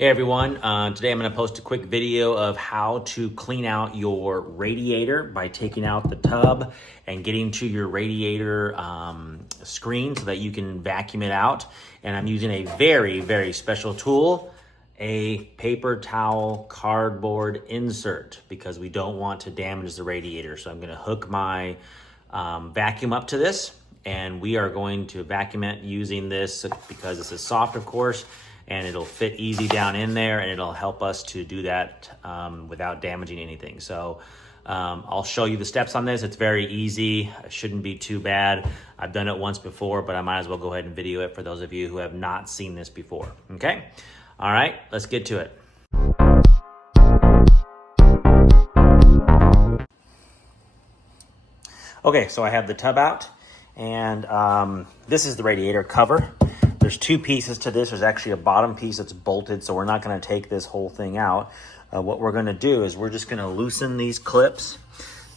Hey everyone, today I'm going to post a quick video of how to clean out your radiator by taking out the tub and getting to your radiator screen so that you can vacuum it out. And I'm using a very, very special tool, a paper towel cardboard insert, because we don't want to damage the radiator. So I'm going to hook my vacuum up to this, and we are going to vacuum it using this because this is soft, of course, and it'll fit easy down in there, and it'll help us to do that without damaging anything. So I'll show you the steps on this. It's very easy. It shouldn't be too bad. I've done it once before, but I might as well go ahead and video it for those of you who have not seen this before. Okay? All right, let's get to it. Okay, so I have the tub out, and this is the radiator cover. There's two pieces to this. There's actually a bottom piece that's bolted, so we're not going to take this whole thing out. What we're going to do is we're just going to loosen these clips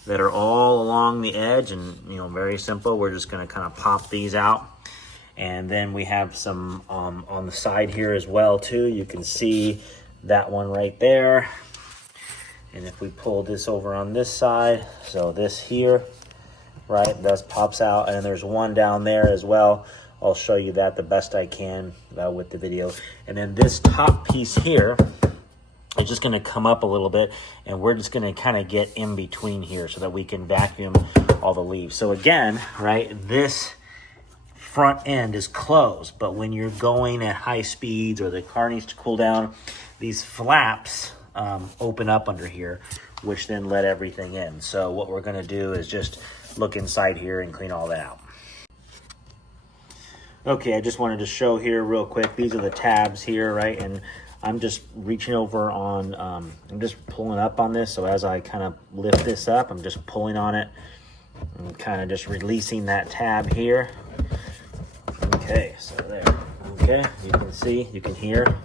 that are all along the edge, and very simple. We're just going to kind of pop these out, and then we have some on the side here as well too. You can see that one right there, and if we pull this over on this side, so this here, right, that pops out, and there's one down there as well. I'll show you that the best I can with the video. And then this top piece here is just gonna come up a little bit, and we're just gonna kind of get in between here so that we can vacuum all the leaves. So again, right, this front end is closed, but when you're going at high speeds or the car needs to cool down, these flaps open up under here, which then let everything in. So what we're gonna do is just look inside here and clean all that out. Okay, I just wanted to show here real quick. These are the tabs here, right? And I'm just reaching over on, I'm just pulling up on this. So as I kind of lift this up, I'm just pulling on it and kind of just releasing that tab here. Okay, so there. Okay, you can see, you can hear,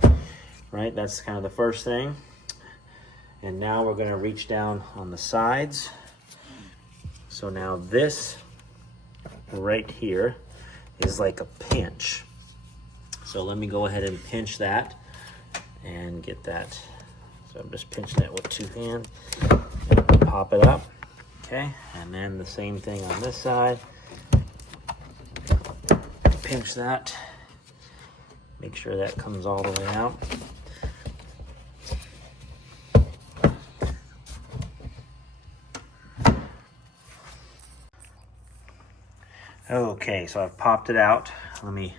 right? That's kind of the first thing. And now we're gonna reach down on the sides. So now this right here is like a pinch. So let me go ahead and pinch that and get that. So I'm just pinching it with two hands. Pop it up. Okay, and then the same thing on this side. Pinch that. Make sure that comes all the way out. Okay, so I've popped it out. Let me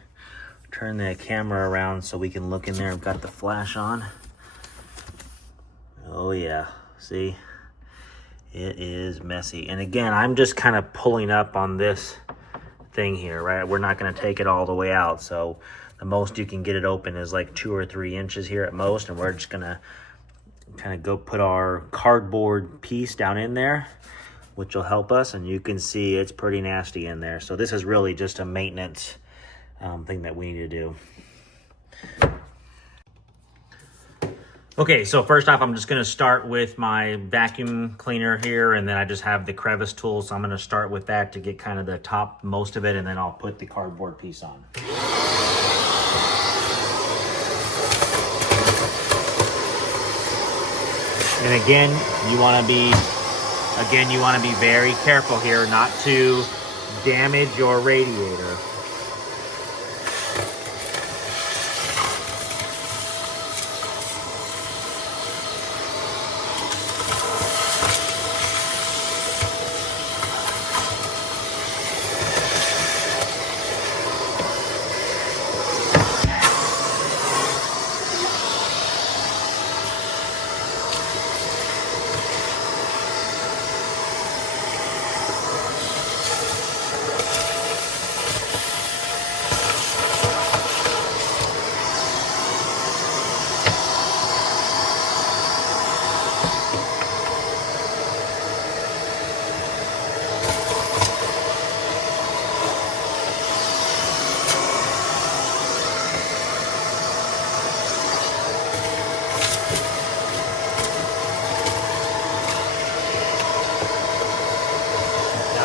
turn the camera around so we can look in there. I've got the flash on. Oh yeah, see? It is messy. And again, I'm just kind of pulling up on this thing here, right? We're not gonna take it all the way out. So the most you can get it open is like 2 or 3 inches here at most. And we're just gonna kind of go put our cardboard piece down in there, which will help us, and you can see it's pretty nasty in there. So this is really just a maintenance thing that we need to do. Okay, so first off, I'm just gonna start with my vacuum cleaner here, and then I just have the crevice tool, so I'm gonna start with that to get kind of the top most of it, and then I'll put the cardboard piece on. And again, you wanna be very careful here not to damage your radiator.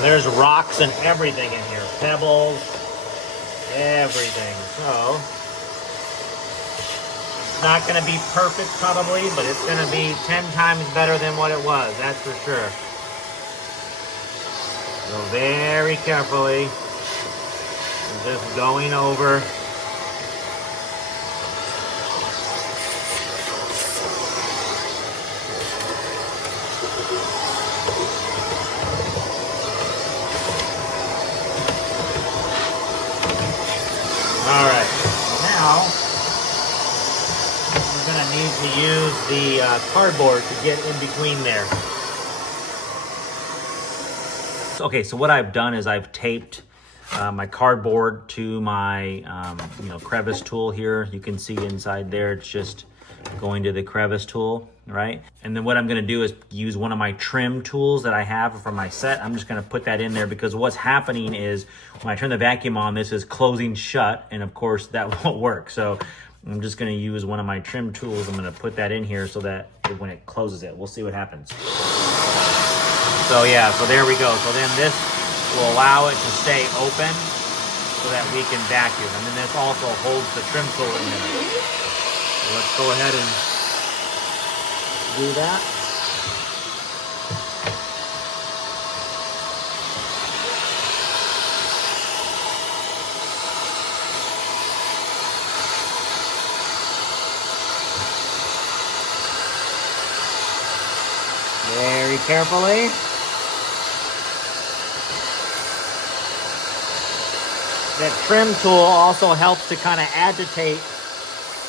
There's rocks and everything in here, pebbles, everything. So not going to be perfect probably, but it's going to be 10 times better than what it was, that's for sure. So very carefully, just going over. All right, now we're going to need to use the cardboard to get in between there. Okay, so what I've done is I've taped my cardboard to my crevice tool here. You can see inside there, it's just going to the crevice tool, right? And then what I'm gonna do is use one of my trim tools that I have from my set. I'm just gonna put that in there because what's happening is when I turn the vacuum on, this is closing shut, and of course that won't work. So I'm just gonna use one of my trim tools. I'm gonna put that in here so that when it closes it, we'll see what happens. So yeah, so there we go. So then this will allow it to stay open so that we can vacuum. And then this also holds the trim tool in there. So let's go ahead and do that. Very carefully. That trim tool also helps to kind of agitate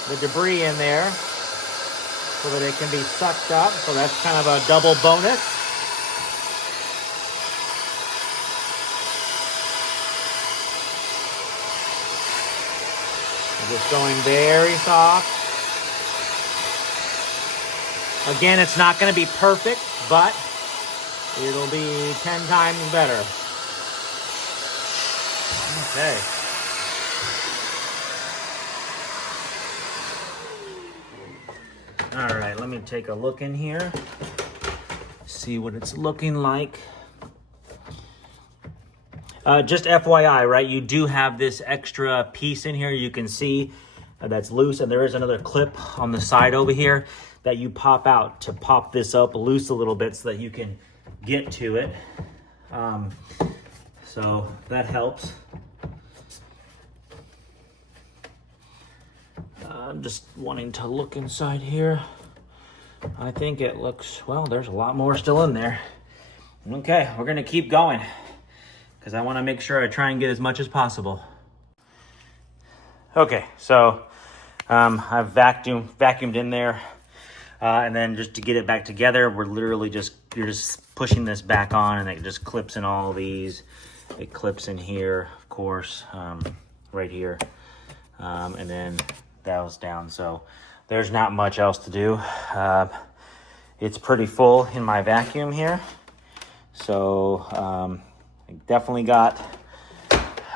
the debris in there so that it can be sucked up. So that's kind of a double bonus. I'm just going very soft. Again, it's not going to be perfect, but it'll be 10 times better. Okay. All right, let me take a look in here, see what it's looking like. Just FYI, right, you do have this extra piece in here. You can see that's loose, and there is another clip on the side over here that you pop out to pop this up loose a little bit so that you can get to it. So that helps. I'm just wanting to look inside here. I think it looks, well, there's a lot more still in there. Okay, we're gonna keep going because I wanna make sure I try and get as much as possible. Okay, so I've vacuumed in there. And then just to get it back together, we're literally you're just pushing this back on and it just clips in all these. It clips in here, of course, right here. And then that was down. So there's not much else to do. It's pretty full in my vacuum here. So I definitely got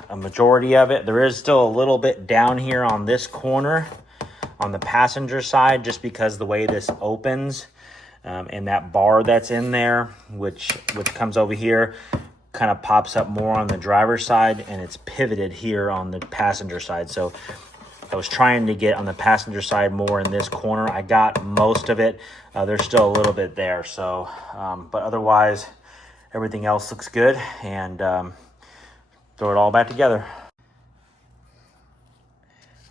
a majority of it. There is still a little bit down here on this corner on the passenger side, just because the way this opens and that bar that's in there, which comes over here, kind of pops up more on the driver's side, and it's pivoted here on the passenger side. So I was trying to get on the passenger side more in this corner. I got most of it. There's still a little bit there. So, but otherwise, everything else looks good, and throw it all back together.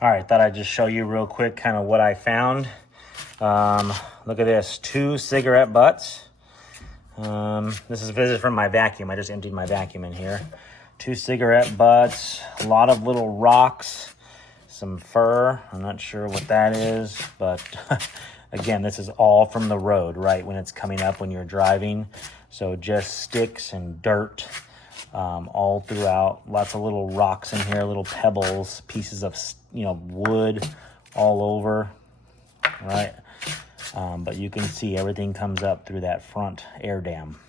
All right, thought I'd just show you real quick kind of what I found. Look at this, 2 cigarette butts. This is from my vacuum. I just emptied my vacuum in here. 2 cigarette butts, a lot of little rocks, some fur. I'm not sure what that is, but again, this is all from the road, right? When it's coming up when you're driving. So just sticks and dirt all throughout. Lots of little rocks in here, little pebbles, pieces of wood all over, right? But you can see everything comes up through that front air dam.